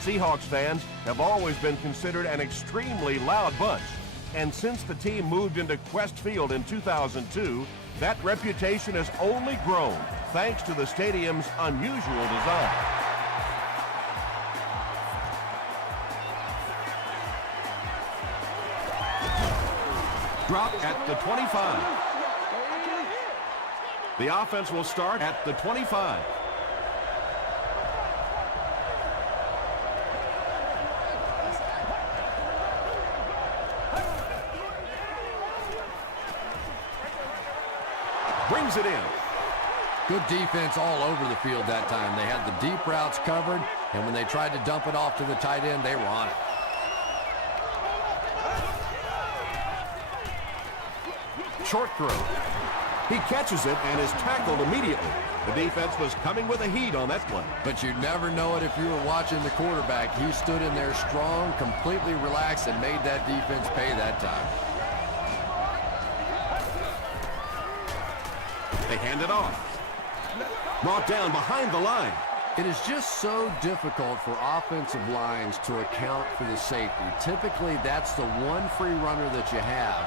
Seahawks fans have always been considered an extremely loud bunch, and since the team moved into Quest Field in 2002, that reputation has only grown thanks to the stadium's unusual design. Drop at the 25. The offense will start at the 25. Brings it in. Good defense all over the field that time. They had the deep routes covered, and when they tried to dump it off to the tight end, they were on it. Short throw. He catches it and is tackled immediately. The defense was coming with a heat on that play. But you'd never know it if you were watching the quarterback. He stood in there strong, completely relaxed, and made that defense pay that time. They hand it off. Brought down behind the line. It is just so difficult for offensive lines to account for the safety. Typically, that's the one free runner that you have.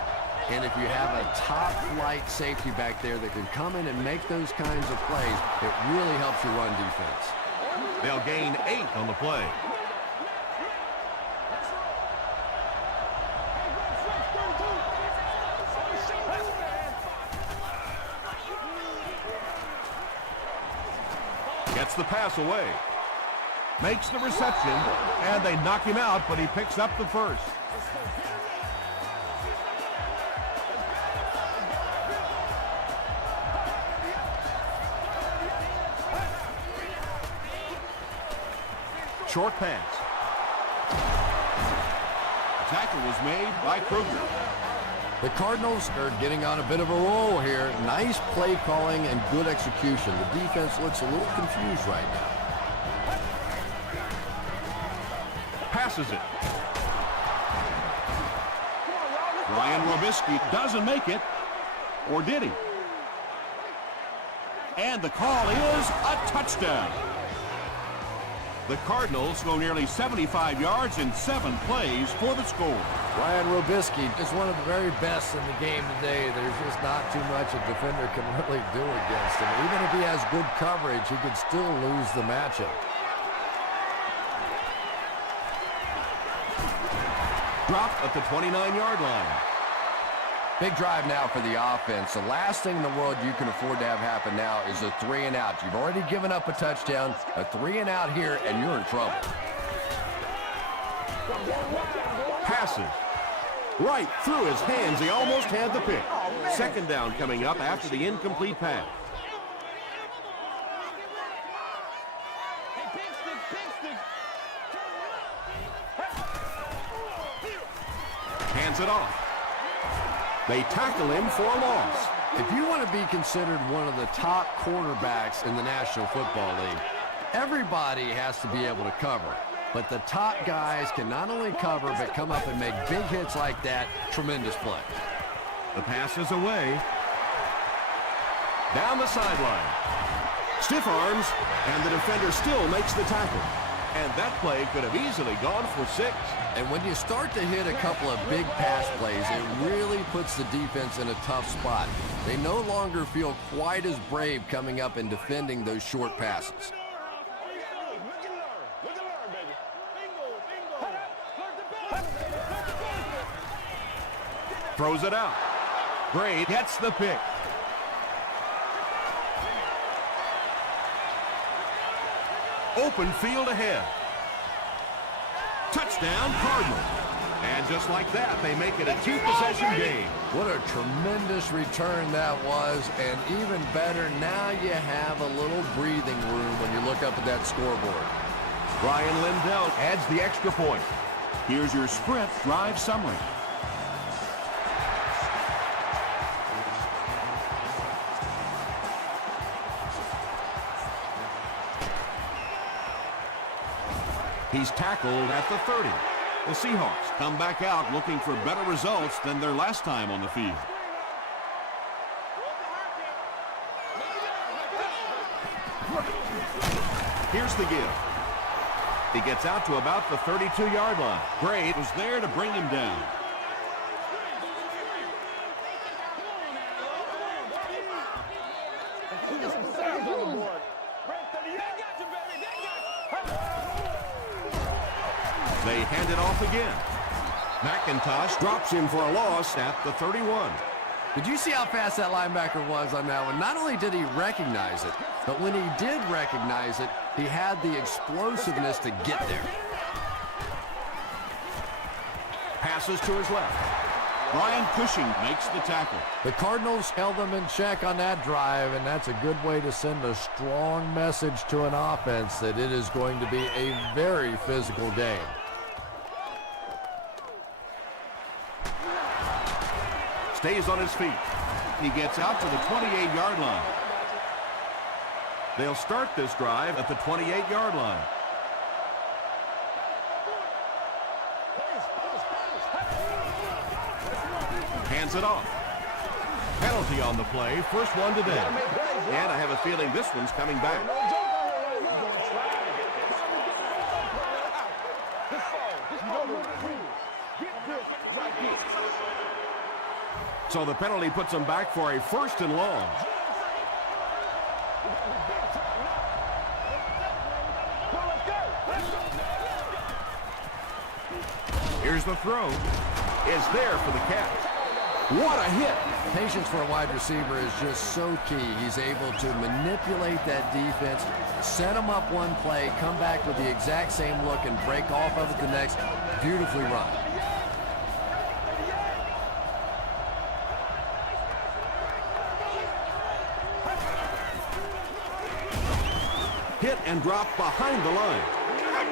And if you have a top-flight safety back there that can come in and make those kinds of plays, it really helps your run defense. They'll gain 8 on the play. Gets the pass away. Makes the reception, and they knock him out, but he picks up the first. Short pass. The tackle was made by Kruger. The Cardinals are getting on a bit of a roll here. Nice play calling and good execution. The defense looks a little confused right now. Passes it. Ryan Robisky doesn't make it. Or did he? And the call is a touchdown. The Cardinals go nearly 75 yards in 7 plays for the score. Ryan Robisky is one of the very best in the game today. There's just not too much a defender can really do against him. Even if he has good coverage, he could still lose the matchup. Dropped at the 29-yard line. Big drive now for the offense. The last thing in the world you can afford to have happen now is a 3-and-out. You've already given up a touchdown, a 3-and-out here, and you're in trouble. Passes. Right through his hands. He almost had the pick. Second down coming up after the incomplete pass. Hands it off. They tackle him for a loss. If you want to be considered one of the top cornerbacks in the National Football League, everybody has to be able to cover. But the top guys can not only cover, but come up and make big hits like that. Tremendous play. The pass is away. Down the sideline. Stiff arms, and the defender still makes the tackle. And that play could have easily gone for 6. And when you start to hit a couple of big pass plays, it really puts the defense in a tough spot. They no longer feel quite as brave coming up and defending those short passes. Throws it out. Gray gets the pick. Open field ahead. Touchdown, Cardinals. And just like that, they make it a 2-possession game. What a tremendous return that was, and even better, now you have a little breathing room when you look up at that scoreboard. Brian Lindell adds the extra point. Here's your sprint drive summary. He's tackled at the 30. The Seahawks come back out looking for better results than their last time on the field. Here's the give. He gets out to about the 32-yard line. Gray was there to bring him down. They hand it off again. McIntosh drops him for a loss at the 31. Did you see how fast that linebacker was on that one? Not only did he recognize it, but when he did recognize it, he had the explosiveness to get there. Passes to his left. Brian Cushing makes the tackle. The Cardinals held them in check on that drive, and that's a good way to send a strong message to an offense that it is going to be a very physical game. Stays on his feet. He gets out to the 28-yard line. They'll start this drive at the 28-yard line. Hands it off. Penalty on the play. First one today. And I have a feeling this one's coming back. So the penalty puts them back for a first and long. Here's the throw. Is there for the catch. What a hit. Patience for a wide receiver is just so key. He's able to manipulate that defense, set them up one play, come back with the exact same look, and break off of it the next. Beautifully run. Hit and drop behind the line.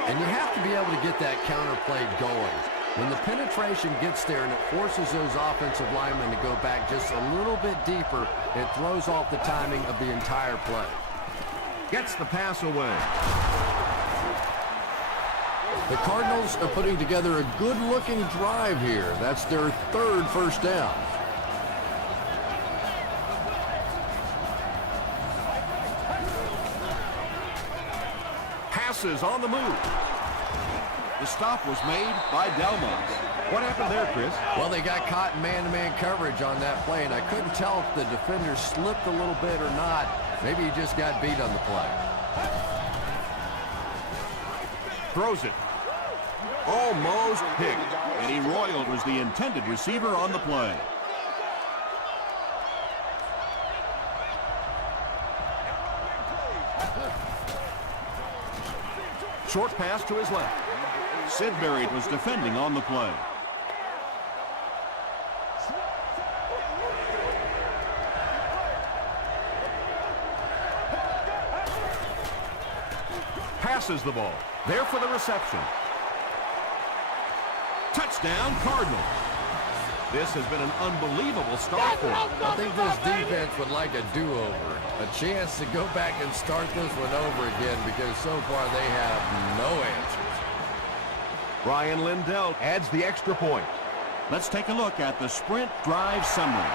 And you have to be able to get that counter play going. When the penetration gets there and it forces those offensive linemen to go back just a little bit deeper, it throws off the timing of the entire play. Gets the pass away. The Cardinals are putting together a good-looking drive here. That's their third first down. Passes on the move. The stop was made by Delmont. What happened there, Chris? Well, they got caught in man-to-man coverage on that play, and I couldn't tell if the defender slipped a little bit or not. Maybe he just got beat on the play. Throws it. Almost picked. Eddie Royal was the intended receiver on the play. Short pass to his left. Sidbury was defending on the play. Passes the ball. There for the reception. Touchdown, Cardinals. This has been an unbelievable start for them. I think this defense would like a do-over, a chance to go back and start this one over again, because so far they have no answers. Ryan Lindell adds the extra point. Let's take a look at the sprint drive summary.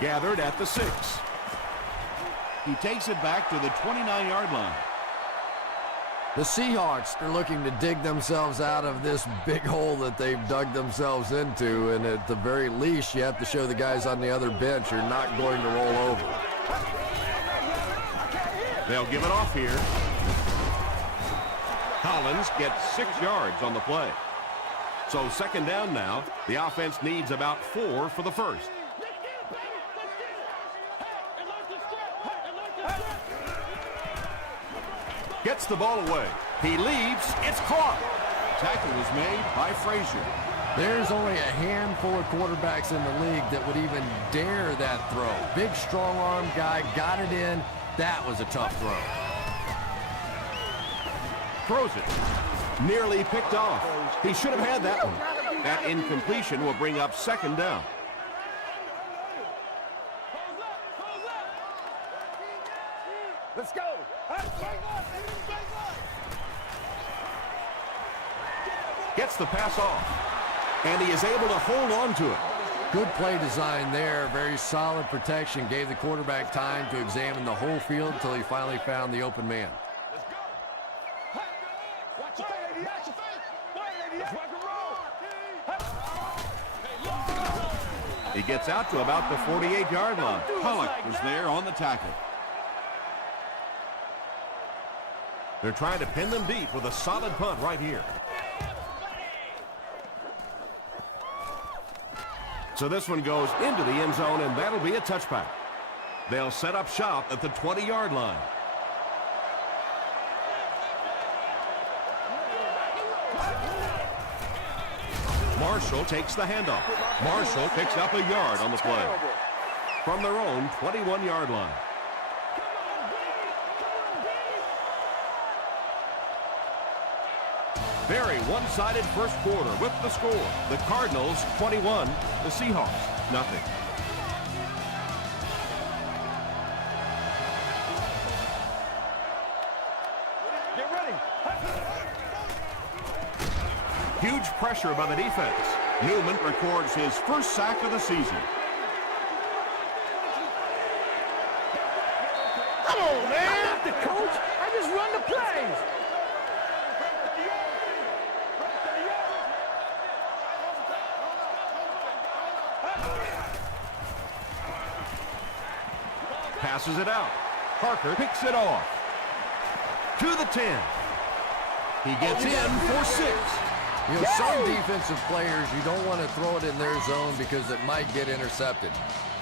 Gathered at the 6. He takes it back to the 29-yard line. The Seahawks are looking to dig themselves out of this big hole that they've dug themselves into, and at the very least, you have to show the guys on the other bench you're not going to roll over. They'll give it off here. Collins gets 6 yards on the play. So second down now. The offense needs about 4 for the first. Gets the ball away. He leaps. It's caught. Tackle was made by Frazier. There's only a handful of quarterbacks in the league that would even dare that throw. Big, strong-arm guy, got it in. That was a tough throw. Throws it. Nearly picked off. He should have had that one. That incompletion will bring up second down. Let's go. Gets the pass off. And he is able to hold on to it. Good play design there. Very solid protection. Gave the quarterback time to examine the whole field until he finally found the open man. He gets out to about the 48-yard line. Pollock was there on the tackle. They're trying to pin them deep with a solid punt right here. So this one goes into the end zone, and that'll be a touchback. They'll set up shop at the 20-yard line. Marshall takes the handoff. Marshall picks up a yard on the play from their own 21-yard line. Very one-sided first quarter with the score. The Cardinals 21, the Seahawks nothing. Get ready. Huge pressure by the defense. Newman records his first sack of the season. Come on, man. I'm not the coach. I just run the plays. Passes it out. Parker picks it off. To the 10. He gets in for 6. You know, some defensive players, you don't want to throw it in their zone because it might get intercepted.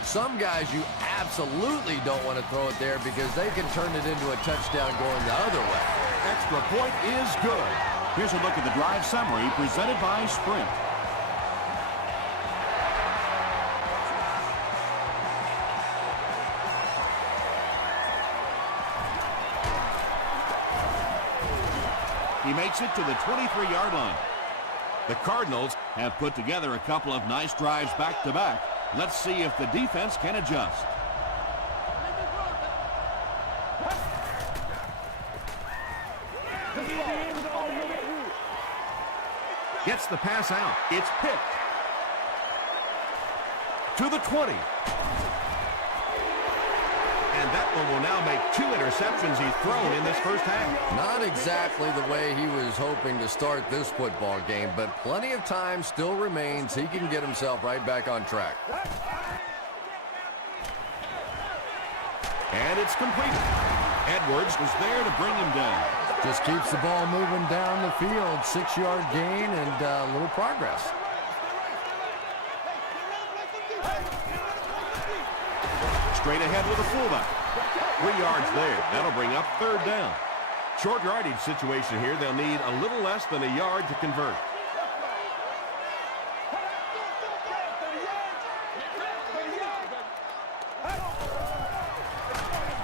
Some guys, you absolutely don't want to throw it there because they can turn it into a touchdown going the other way. Extra point is good. Here's a look at the drive summary presented by Sprint. He makes it to the 23-yard line. The Cardinals have put together a couple of nice drives back-to-back. Let's see if the defense can adjust. Gets the pass out. It's picked. To the 20. And that one will now make 2 interceptions he's thrown in this first half. Not exactly the way he was hoping to start this football game, but plenty of time still remains. He can get himself right back on track. And it's completed. Edwards was there to bring him down. Just keeps the ball moving down the field. 6-yard gain and a little progress. Straight ahead with a fullback. 3 yards there. That'll bring up 3rd down. Short yardage situation here. They'll need a little less than a yard to convert.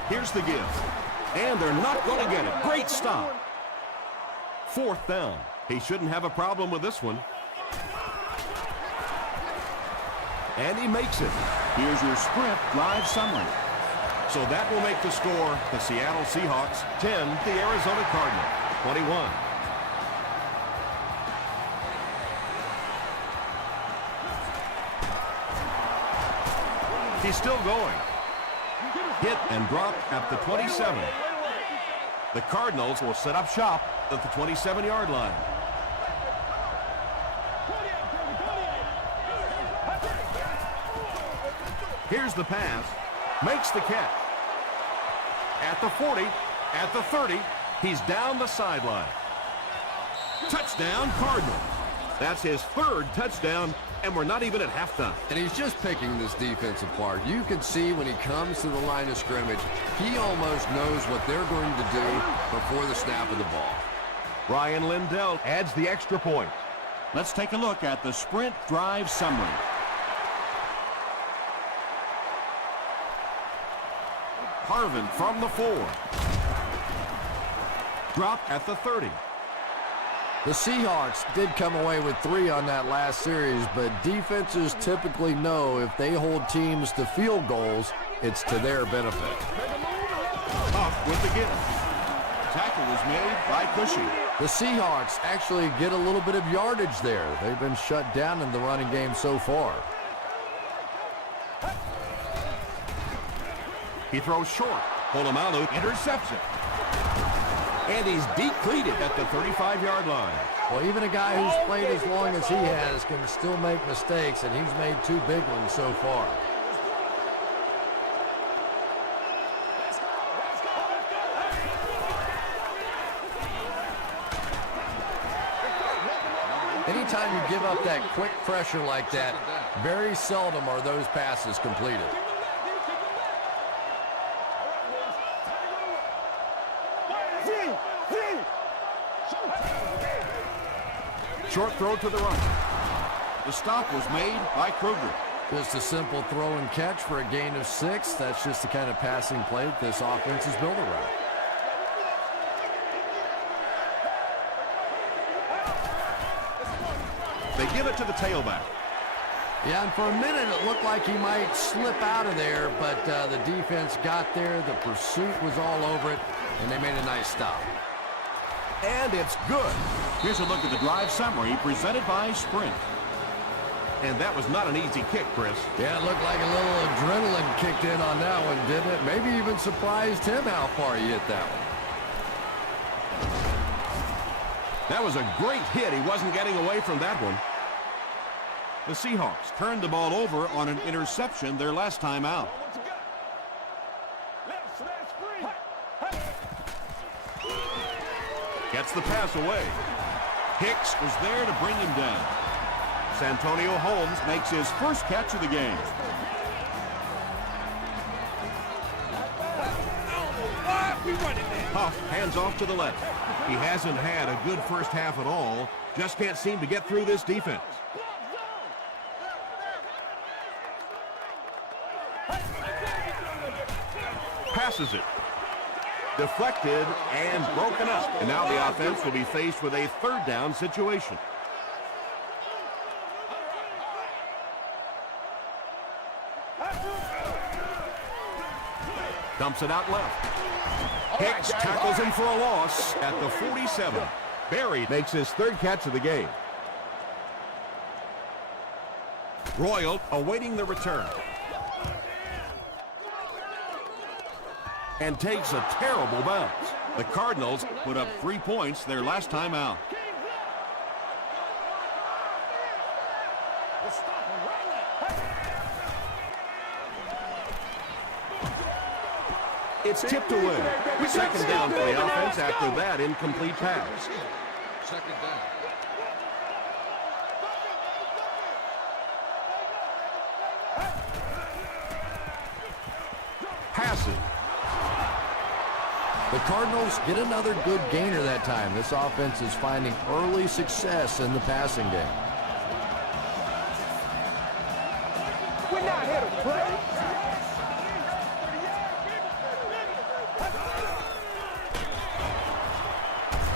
Here's the give. And they're not going to get it. Great stop. 4th down. He shouldn't have a problem with this one. And he makes it. Here's your Sprint drive summary. So that will make the score the Seattle Seahawks 10, the Arizona Cardinals 21. He's still going. Hit and drop at the 27. The Cardinals will set up shop at the 27-yard line. Here's the pass. Makes the catch. At the 40, at the 30, he's down the sideline. Touchdown, Cardinals. That's his 3rd touchdown, and we're not even at halftime. And he's just picking this defense apart. You can see when he comes to the line of scrimmage, he almost knows what they're going to do before the snap of the ball. Ryan Lindell adds the extra point. Let's take a look at the Sprint drive summary. Harvin from the 4. Drop at the 30. The Seahawks did come away with 3 on that last series, but defenses typically know if they hold teams to field goals, it's to their benefit. Off with the give. Tackle was made by Cushing. The Seahawks actually get a little bit of yardage there. They've been shut down in the running game so far. He throws short. Polamalu intercepts it. And he's depleted at the 35-yard line. Well, even a guy who's played as long as he has can still make mistakes, and he's made 2 big ones so far. Anytime you give up that quick pressure like that, very seldom are those passes completed. Short throw to the right. The stop was made by Kruger. Just a simple throw and catch for a gain of 6. That's just the kind of passing play that this offense is built around. They give it to the tailback. Yeah, and for a minute it looked like he might slip out of there, but the defense got there. The pursuit was all over it, and they made a nice stop. And it's good. Here's a look at the drive summary presented by Sprint. And that was not an easy kick, Chris. Yeah, it looked like a little adrenaline kicked in on that one, didn't it? Maybe even surprised him how far he hit that one. That was a great hit. He wasn't getting away from that one. The Seahawks turned the ball over on an interception their last time out. Gets the pass away. Hicks was there to bring him down. Santonio Holmes makes his first catch of the game. Huff hands off to the left. He hasn't had a good first half at all. Just can't seem to get through this defense. Passes it. Deflected and broken up. And now the offense will be faced with a 3rd down situation. Dumps it out left. Hicks tackles him for a loss at the 47. Berry makes his 3rd catch of the game. Royal awaiting the return. And takes a terrible bounce. The Cardinals put up 3 points their last time out. It's tipped away. 2nd down for the offense after that incomplete pass. 2nd down. Passes. The Cardinals get another good gainer that time. This offense is finding early success in the passing game. We're not here to play.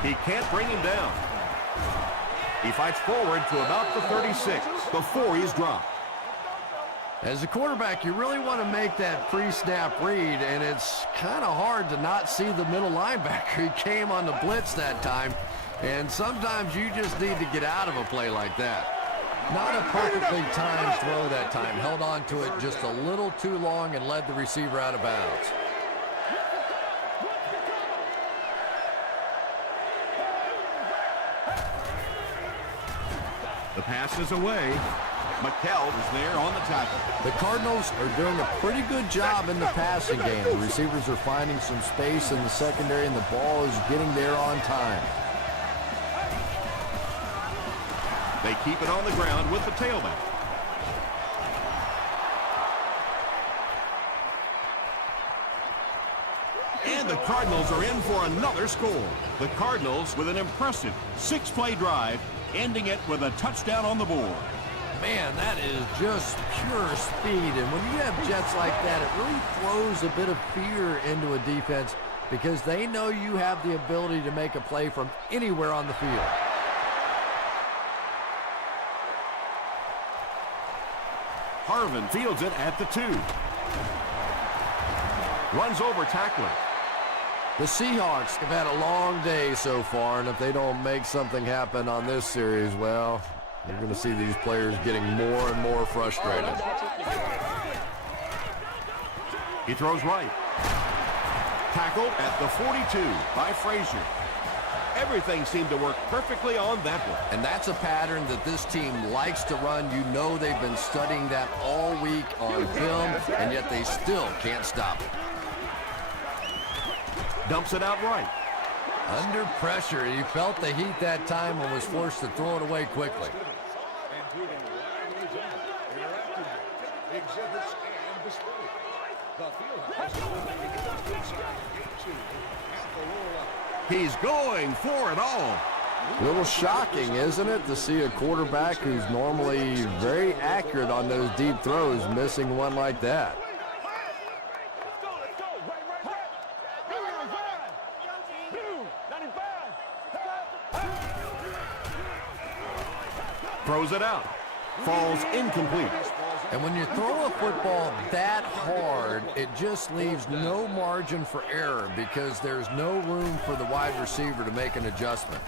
He can't bring him down. He fights forward to about the 36 before he's dropped. As a quarterback, you really want to make that pre-snap read, and it's kind of hard to not see the middle linebacker. He came on the blitz that time, and sometimes you just need to get out of a play like that. Not a perfectly timed throw that time. Held on to it just a little too long and led the receiver out of bounds. The pass is away. McKell is there on the tackle. The Cardinals are doing a pretty good job in the passing game. The receivers are finding some space in the secondary, and the ball is getting there on time. They keep it on the ground with the tailback. And the Cardinals are in for another score. The Cardinals with an impressive 6-play drive, ending it with a touchdown on the board. Man, that is just pure speed. And when you have jets like that, it really throws a bit of fear into a defense because they know you have the ability to make a play from anywhere on the field. Harvin fields it at the 2. Runs over tackler. The Seahawks have had a long day so far, and if they don't make something happen on this series, well, you're going to see these players getting more and more frustrated. He throws right. Tackled at the 42 by Frazier. Everything seemed to work perfectly on that one. And that's a pattern that this team likes to run. You know they've been studying that all week on film, and yet they still can't stop it. Dumps it out right. Under pressure, he felt the heat that time and was forced to throw it away quickly. He's going for it all. A little shocking, isn't it, to see a quarterback who's normally very accurate on those deep throws missing one like that. Throws it out. Falls incomplete. And when you throw a football that hard, it just leaves no margin for error because there's no room for the wide receiver to make an adjustment.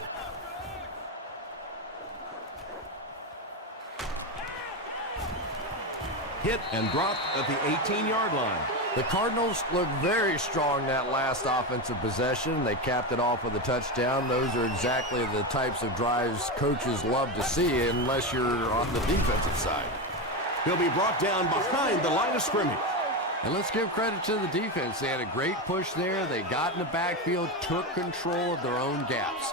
Hit and dropped at the 18-yard line. The Cardinals looked very strong that last offensive possession. They capped it off with a touchdown. Those are exactly the types of drives coaches love to see unless you're on the defensive side. He'll be brought down behind the line of scrimmage. And let's give credit to the defense. They had a great push there. They got in the backfield, took control of their own gaps.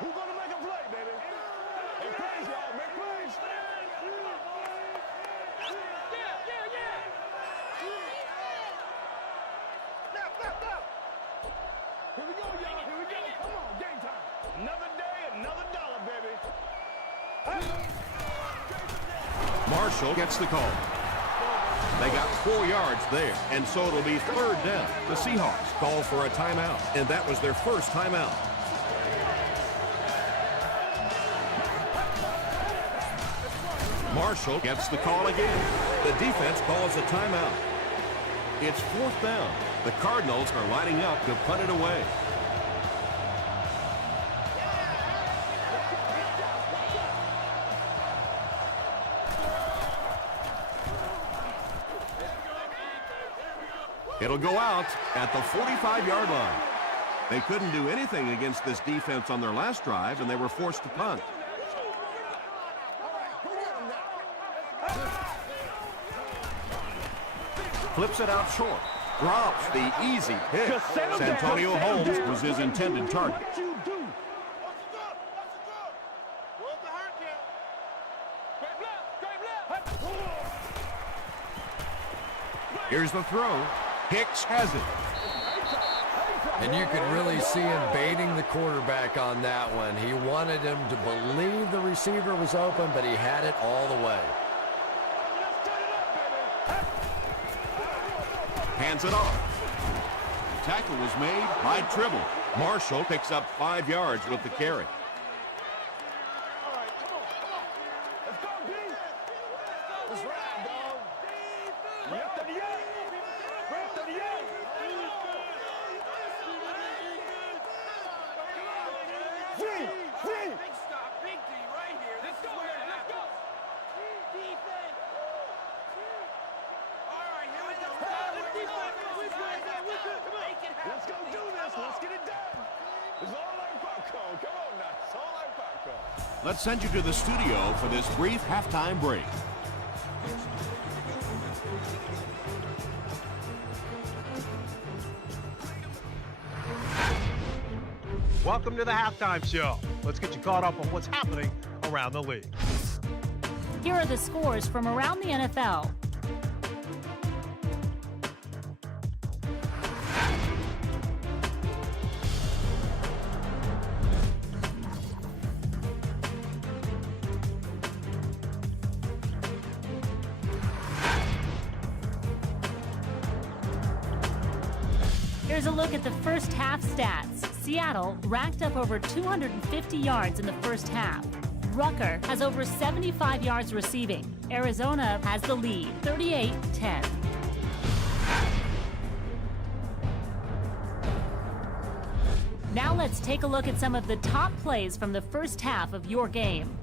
Who's gonna make a play, baby? Hey, plays, y'all. Make plays. Here we go, y'all. Here we go. Come on, game time. Another day, another dollar, baby. Marshall gets the call. They got 4 yards there, and so it'll be third down. The Seahawks call for a timeout, and that was their first timeout. Marshall gets the call again. The defense calls a timeout. It's fourth down. The Cardinals are lining up to punt it away. It'll go out at the 45-yard line. They couldn't do anything against this defense on their last drive, and they were forced to punt. Flips it out short. Drops the easy pick. Santonio Holmes was his intended target. Here's the throw. Hicks has it. And you could really see him baiting the quarterback on that one. He wanted him to believe the receiver was open, but he had it all the way. Hands it off. Tackle was made by Tribble. Marshall picks up 5 yards with the carry. Let's go do this. Let's get it done. It's all like popcorn. Come on now. It's all like popcorn. Let's send you to the studio for this brief halftime break. Welcome to the halftime show. Let's get you caught up on what's happening around the league. Here are the scores from around the NFL. Here's a look at the first half stats. Seattle racked up over 250 yards in the first half. Rucker has over 75 yards receiving. Arizona has the lead, 38-10. Now let's take a look at some of the top plays from the first half of your game.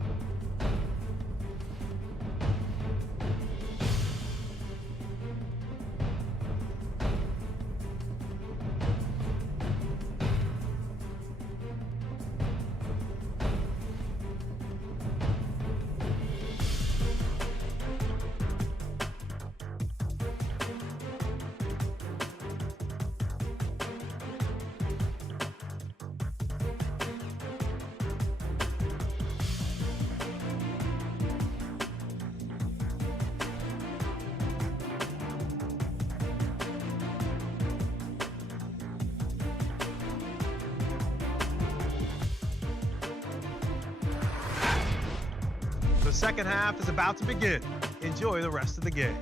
The second half is about to begin. Enjoy the rest of the game.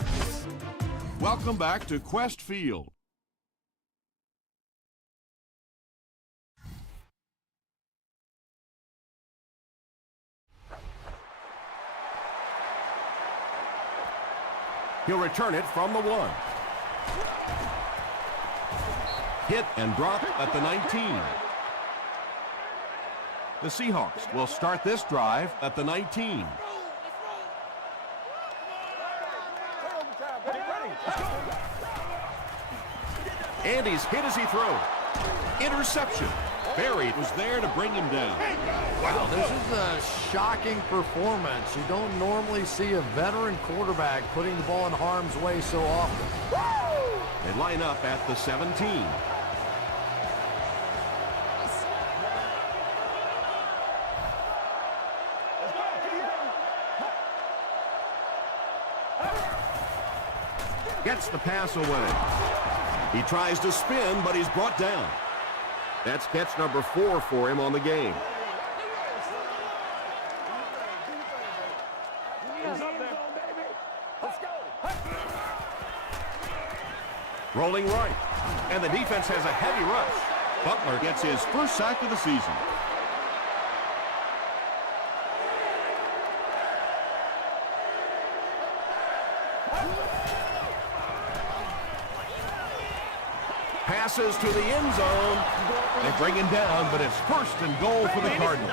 Welcome back to Quest Field. He'll return it from the 1. Hit and drop at the 19. The Seahawks will start this drive at the 19. And he's hit as he throws. Interception. Barry was there to bring him down. Wow, this is a shocking performance. You don't normally see a veteran quarterback putting the ball in harm's way so often. They line up at the 17. Gets the pass away. He tries to spin, but he's brought down. That's catch number 4 for him on the game. Rolling right. And the defense has a heavy rush. Butler gets his first sack of the season. Passes to the end zone. They bring him down, but it's first and goal for the Cardinals.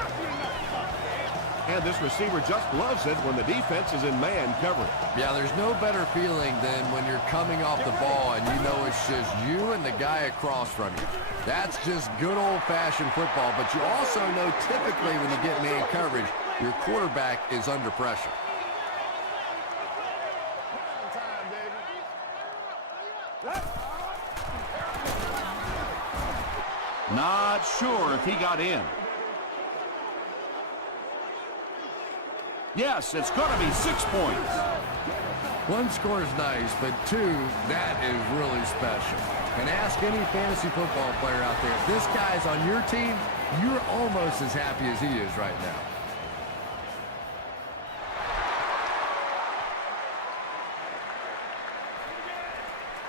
And this receiver just loves it when the defense is in man coverage. Yeah, there's no better feeling than when you're coming off the ball and you know it's just you and the guy across from you. That's just good old-fashioned football, but you also know typically when you get man coverage, your quarterback is under pressure. Not sure if he got in. Yes, it's going to be 6 points. One score is nice, but 2, that is really special. And ask any fantasy football player out there, if this guy's on your team, you're almost as happy as he is right now.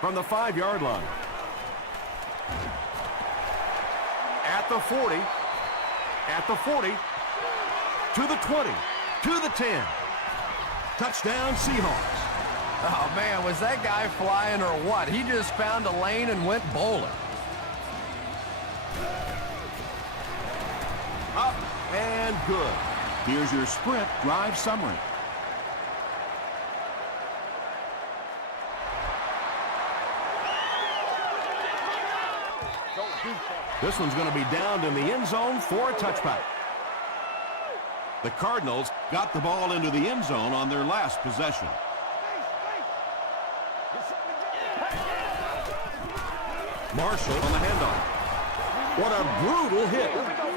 From the 5-yard line. At the 40. At the 40. To the 20. To the 10. Touchdown, Seahawks. Oh, man, was that guy flying or what? He just found a lane and went bowling. Up and good. Here's your sprint drive summary. This one's going to be downed in the end zone for a touchback. The Cardinals got the ball into the end zone on their last possession. Marshall on the handoff. What a brutal hit.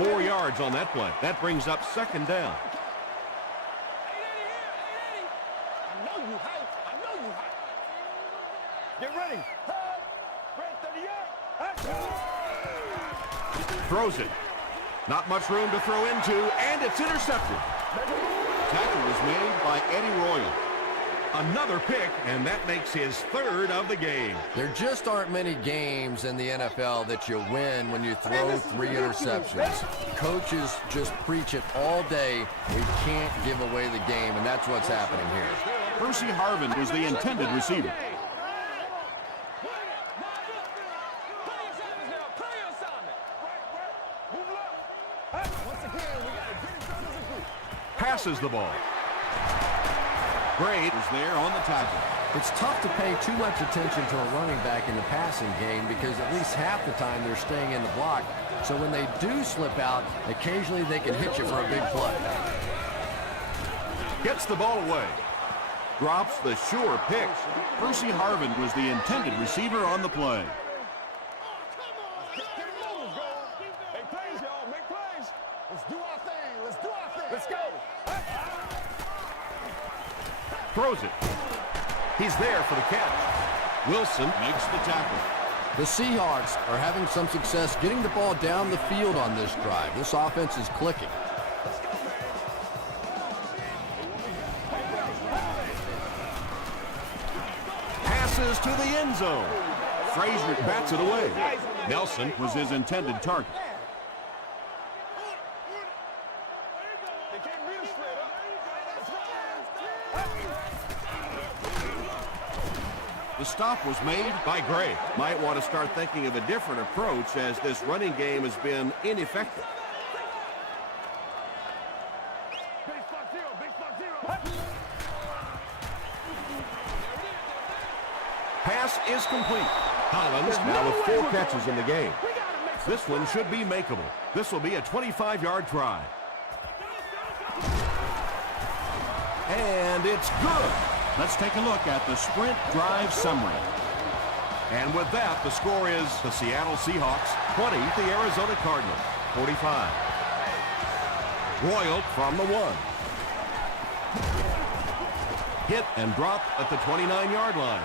4 yards on that play. That brings up second down. I know you hyped. I know you hyped. Get ready. Red 38. Throws it. Not much room to throw into, and it's intercepted. Tackle was made by Eddie Royal. Another pick, and that makes his 3rd of the game. There just aren't many games in the NFL that you win when you throw 3 interceptions. Coaches just preach it all day. We can't give away the game, and that's what's happening here. Percy Harvin was the intended receiver. passes the ball. Gray is there on the tackle. It's tough to pay too much attention to a running back in the passing game because at least half the time they're staying in the block. So when they do slip out, occasionally they can hit you for a big play. Gets the ball away. Drops the sure pick. Percy Harvin was the intended receiver on the play. Make plays, y'all. Make plays. Let's do our thing. Let's do our thing. Let's go. Throws it. He's there for the catch. Wilson makes the tackle. The Seahawks are having some success getting the ball down the field on this drive. This offense is clicking. Passes to the end zone. Frazier bats it away. Nelson was his intended target. The stop was made By Gray. Might want to start thinking of a different approach as this running game has been ineffective. Pass is complete. Collins now with 4 catches in the game. This one should be makeable. This will be a 25-yard try. And it's good. Let's take a look at the sprint drive summary. And with that, the score is the Seattle Seahawks 20, the Arizona Cardinals 45. Royal from the 1. Hit and dropped at the 29-yard line.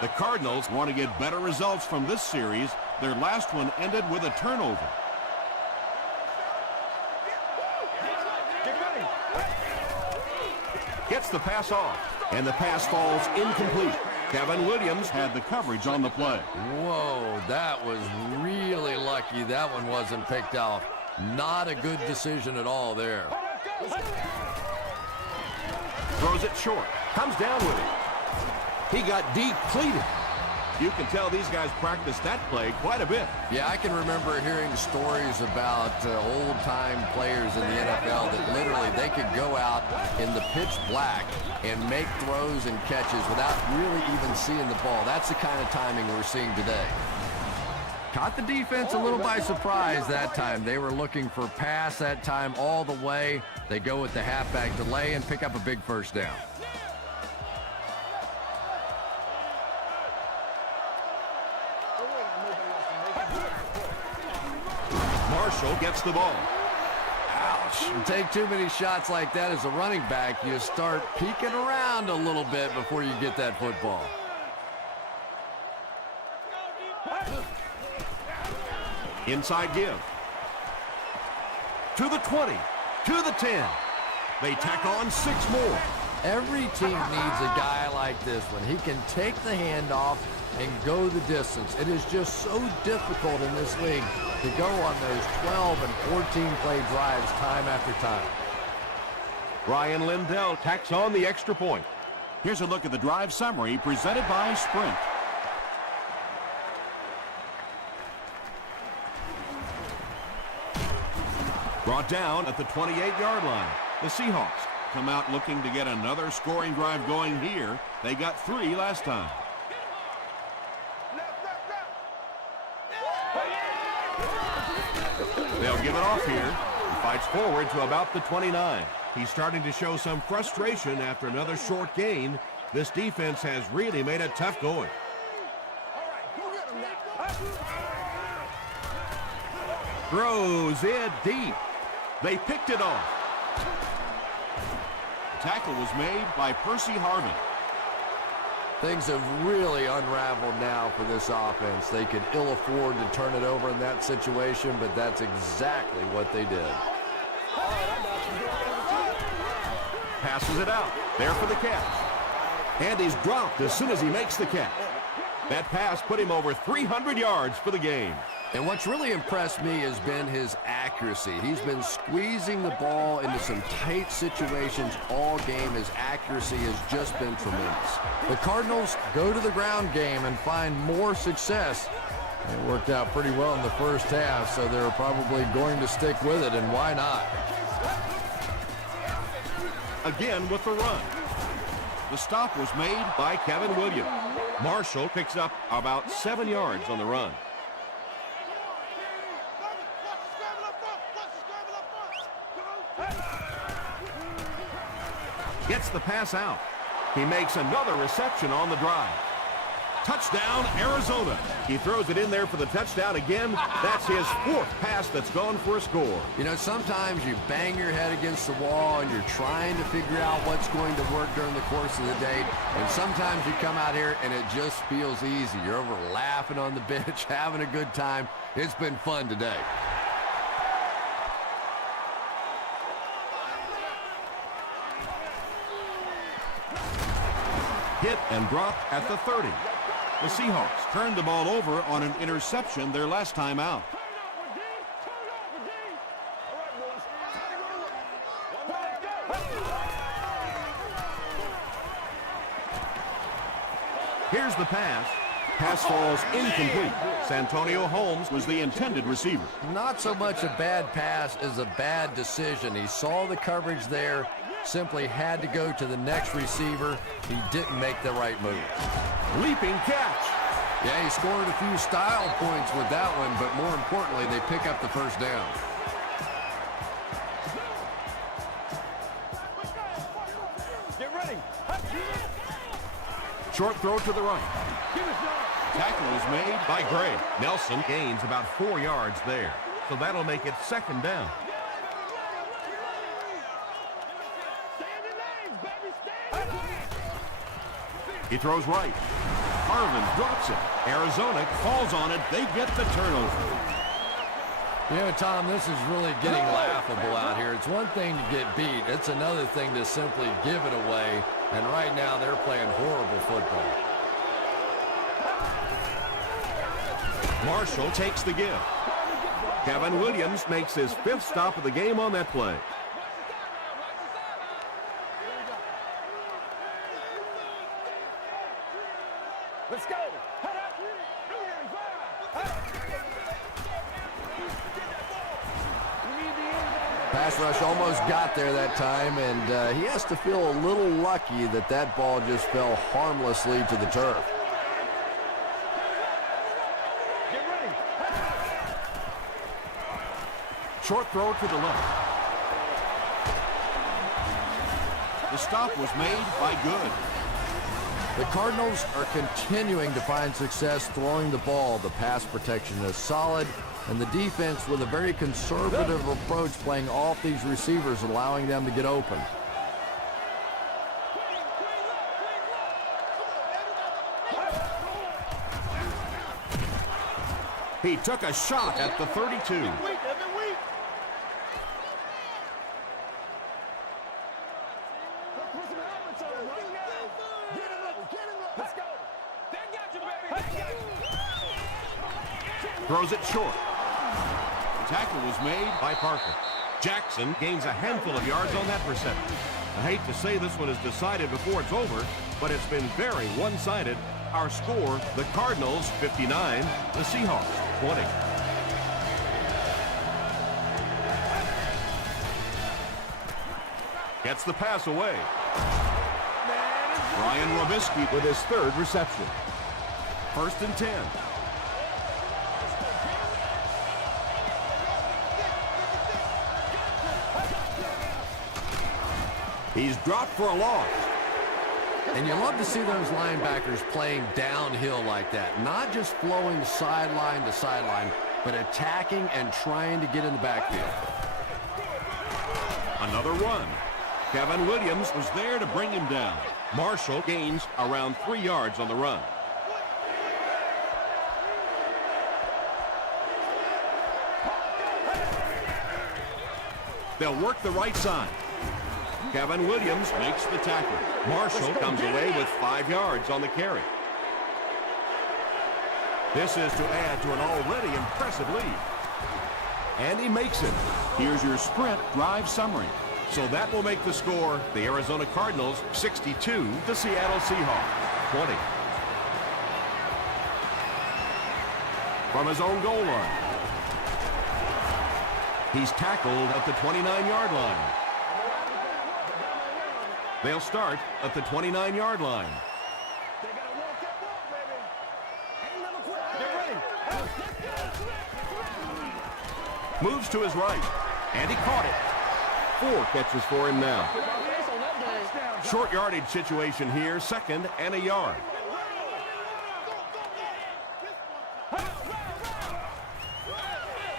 The Cardinals Want to get better results from this series. Their last one ended with a turnover. gets the pass off, and the pass falls incomplete. Kevin Williams had the coverage on the play. Whoa, that was really lucky that one wasn't picked off. Not a good decision at all there. Throws it short. Comes down with it. He got depleted. You can tell these guys practiced that play quite a bit. Yeah, I can remember hearing stories about old-time players in the NFL that literally they could go out in the pitch black and make throws and catches without really even seeing the ball. That's the kind of timing we're seeing today. Caught the defense a little by surprise that time. They were looking for pass that time all the way. They go with the halfback delay and pick up a big first down. Marshall gets the ball. Ouch. You take too many shots like that as a running back, you start peeking around a little bit before you get that football. Inside give. To the 20. To the 10. They tack on 6 more. Every team needs a guy like this one. He can take the handoff and go the distance. It is just so difficult in this league to go on those 12 and 14 play drives time after time. Ryan Lindell tacks on the extra point. Here's a look at the drive summary presented by Sprint. Brought down at the 28-yard line. The Seahawks Come out looking to get another scoring drive going here. They got 3 last time. They'll give it off here. He fights forward to about the 29. He's starting to show some frustration after another short gain. This defense has really made it tough going. Throws it deep. They picked it off. The tackle was made by Percy Harvin. Things have really unraveled now for this offense. They could ill afford to turn it over in that situation, but that's exactly what they did. Passes it out. There for the catch. And he's dropped as soon as he makes the catch. That pass put him over 300 yards for the game. And what's really impressed me has been his accuracy. He's been squeezing the ball into some tight situations all game. His accuracy has just been tremendous. The Cardinals go to the ground game and find more success. It worked out pretty well in the first half, so they're probably going to stick with it, and why not? again with the run. The stop was made by Kevin Williams. Marshall picks up about 7 yards on the run. Gets the pass out. He makes another reception on the drive. Touchdown, Arizona. He throws it in there for the touchdown again. That's his 4th pass that's gone for a score. You know, sometimes you bang your head against the wall and you're trying to figure out what's going to work during the course of the day. And sometimes you come out here and it just feels easy. You're over laughing on the bench, having a good time. It's been fun today. Hit and dropped at the 30. The Seahawks turned the ball over on an interception their last time out. Here's the pass. Pass falls incomplete. Santonio Holmes was the intended receiver. Not so much a bad pass as a bad decision. He saw the coverage there, simply had to go to the next receiver. He didn't make the right move. Leaping catch. Yeah, he scored a few style points with that one, but more importantly, they pick up the first down. Get ready. Short throw to the right. Tackle is made by Gray. Nelson gains about 4 yards there, so that'll make it 2nd down. He throws right. Harvin drops it. Arizona falls on it. They get the turnover. You know, Tom, this is really getting laughable out here. It's one thing to get beat. It's another thing to simply give it away. And right now, they're playing horrible football. Marshall takes the give. Kevin Williams makes his 5th stop of the game on that play. Let's go. Pass rush almost got there that time, and he has to feel a little lucky that that ball just fell harmlessly to the turf. Get ready. Short throw to the left. The stop was made by Good. The Cardinals are continuing to find success throwing the ball. The pass protection is solid, and the defense with a very conservative approach playing off these receivers, allowing them to get open. He took a shot at the 32. Throws it short. Tackle was made by Parker. Jackson gains a handful of yards on that reception. I hate to say this one is decided before it's over, but it's been very one-sided. Our score, the Cardinals 59, the Seahawks 20. Gets the pass away. Brian Robisky With his 3rd reception. 1st and 10. He's dropped for a loss. And you love to see those linebackers playing downhill like that, not just flowing sideline to sideline, but attacking and trying to get in the backfield. Another run. Kevin Williams was there to bring him down. Marshall gains around 3 yards on the run. They'll work the right side. Kevin Williams makes the tackle. Marshall comes away with 5 yards on the carry. This is to add to an already impressive lead. And he makes it. Here's your sprint drive summary. So that will make the score the Arizona Cardinals 62, the Seattle Seahawks 20. From his own goal line. He's tackled at the 29-yard line. They'll start at the 29-yard line. They gotta walk that walk, baby. Ain't never quit. Get ready. Moves to his right, and he caught it. 4 catches for him now. Short yardage situation here, 2nd and a yard.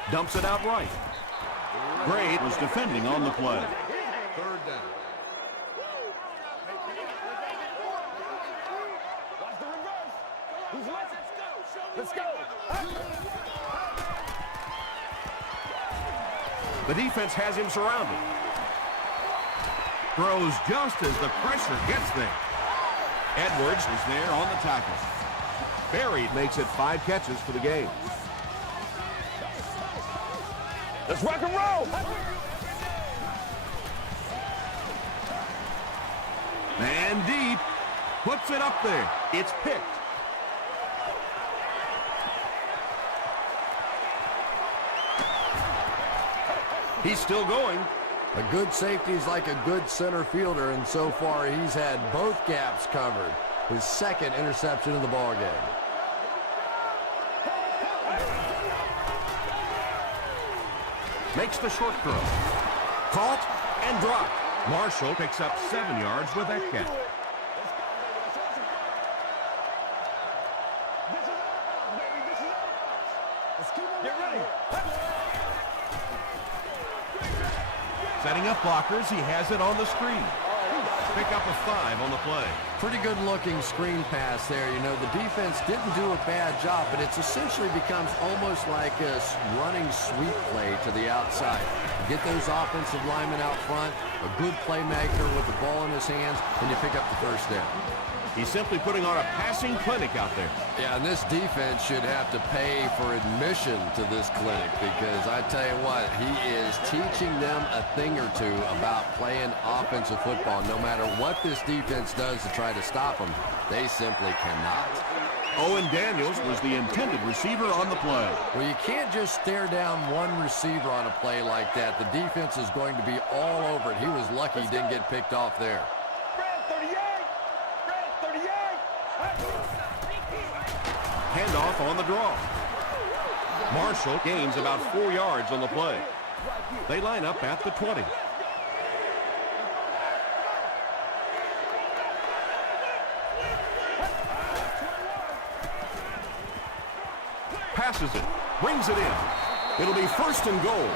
Dumps it out right. Gray was defending on the play. 3rd down. Watch the reverse. He's left. Let's go. The defense has him surrounded. Throws just as the pressure gets there. Edwards is there on the tackle. Berry makes it 5 catches for the game. Let's rock and roll. Man deep. Puts it up there. It's picked. He's still going. A good safety is like a good center fielder, and so far he's had both gaps covered. His 2nd interception of the ball game. Makes the short throw. Caught and dropped. Marshall picks up 7 yards with that catch. Get ready. Setting up blockers, he has it on the screen. Pick up a 5 on the play. Pretty good looking screen pass there. You know, the defense didn't do a bad job, but it's essentially becomes almost like a running sweep play to the outside. You get those offensive linemen out front, a good playmaker with the ball in his hands, and you pick up the 1st down. He's simply putting on a passing clinic out there. Yeah, and this defense should have to pay for admission to this clinic, because I tell you what, he is teaching them a thing or two about playing offensive football. No matter what this defense does to try to stop them, they simply cannot. Owen Daniels was the intended receiver on the play. Well, you can't just stare down one receiver on a play like that. The defense is going to be all over it. He was lucky he didn't get picked off there. Handoff on the draw. Marshall gains about 4 yards on the play. They line up at the 20. Passes it, brings it in. It'll be 1st and goal.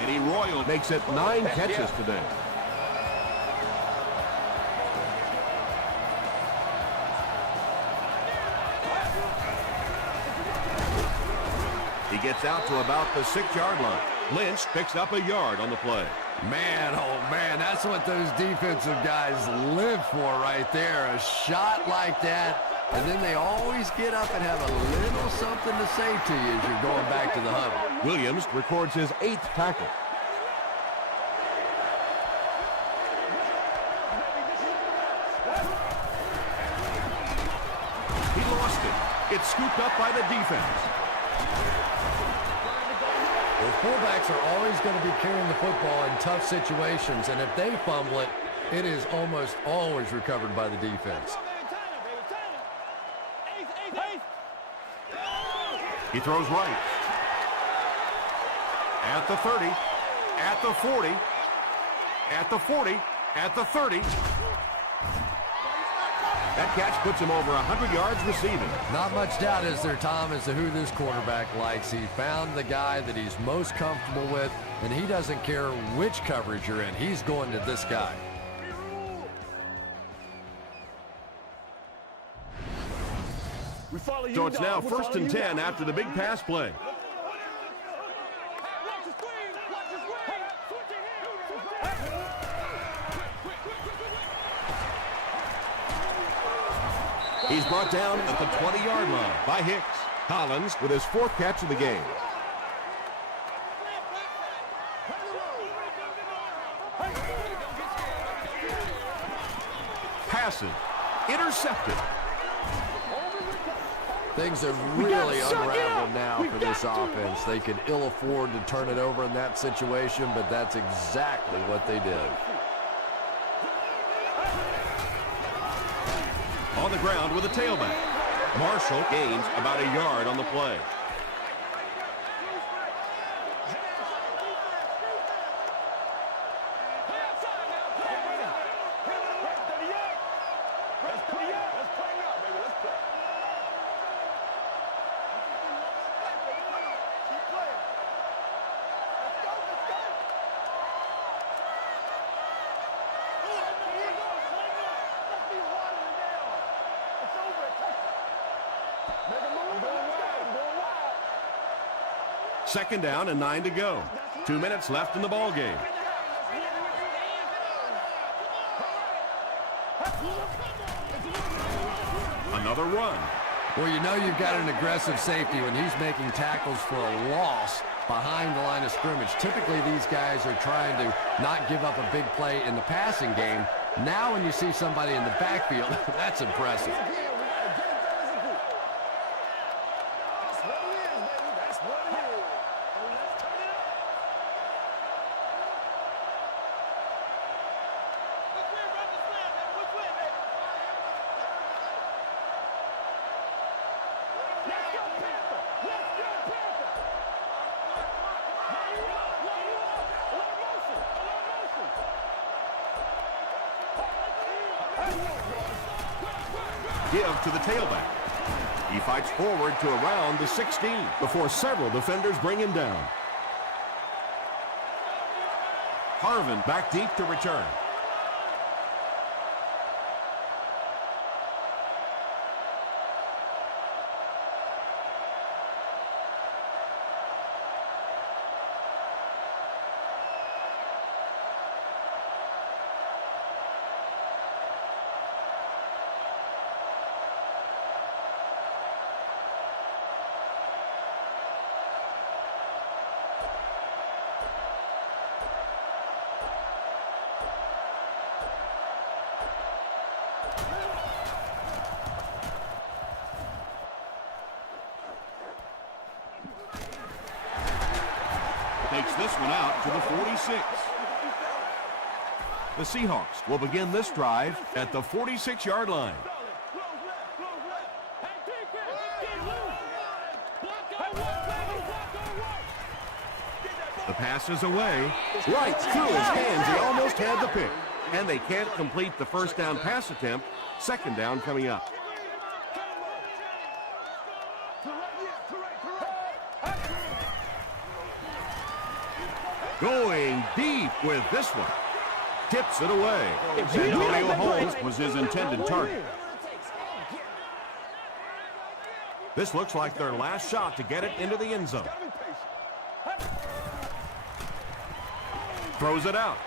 And he royal Makes it 9 catches today. He gets out to about the 6-yard line. Lynch picks up a yard on the play. Man, oh man, that's what those defensive guys live for right there. A shot like that, and then they always get up and have a little something to say to you as you're going back to the huddle. Williams records his 8th tackle. He lost it. It's scooped up by the defense. Well, fullbacks are always going to be carrying the football in tough situations, and if they fumble it, it is almost always recovered by the defense. He throws right. At the 30, at the 40, at the 40, at the 30. That catch puts him over 100 yards receiving. Not much doubt is there, Tom, as to who this quarterback likes. He found the guy that he's most comfortable with, and he doesn't care which coverage you're in. He's going to this guy. So it's now 1st and 10 after the big pass play. He's brought down at the 20-yard line by Hicks. Collins with his 4th catch of the game. Passes. Intercepted. Things have really unraveled now for this offense. They could ill afford to turn it over in that situation, but that's exactly what they did. On the ground with a tailback. Marshall gains about a yard on the play. Second down and 9 to go. 2 minutes left in the ball game. Another run. Well, you know you've got an aggressive safety when he's making tackles for a loss behind the line of scrimmage. Typically, these guys are trying to not give up a big play in the passing game. Now when you see somebody in the backfield, that's impressive. Give to the tailback. He fights forward to around the 16 before several defenders bring him down. Harvin back deep to return. Takes this one out to the 46. The Seahawks will begin this drive at the 46-yard line. The pass is away. Right through his hands. He almost had the pick. And they can't complete the first down pass attempt. Second down coming up. Going deep with this one. Tips it away. Antonio Holmes was his intended target. This looks like their last shot to get it into the end zone. Throws it out.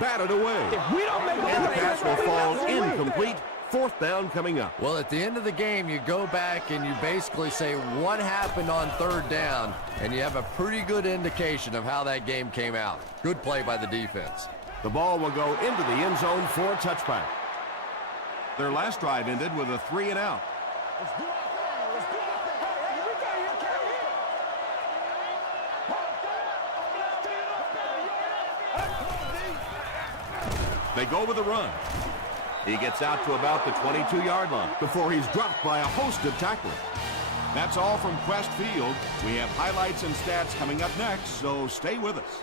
Batted away. And the pass will fall incomplete. Fourth down coming up. Well, at the end of the game, you go back and you basically say what happened on third down, and you have a pretty good indication of how that game came out. Good play by the defense. The ball will go into the end zone for a touchback. Their last drive ended with a 3-and-out. They go with a run. He gets out to about the 22-yard line before he's dropped by a host of tacklers. That's all from Quest Field. We have highlights and stats coming up next, so stay with us.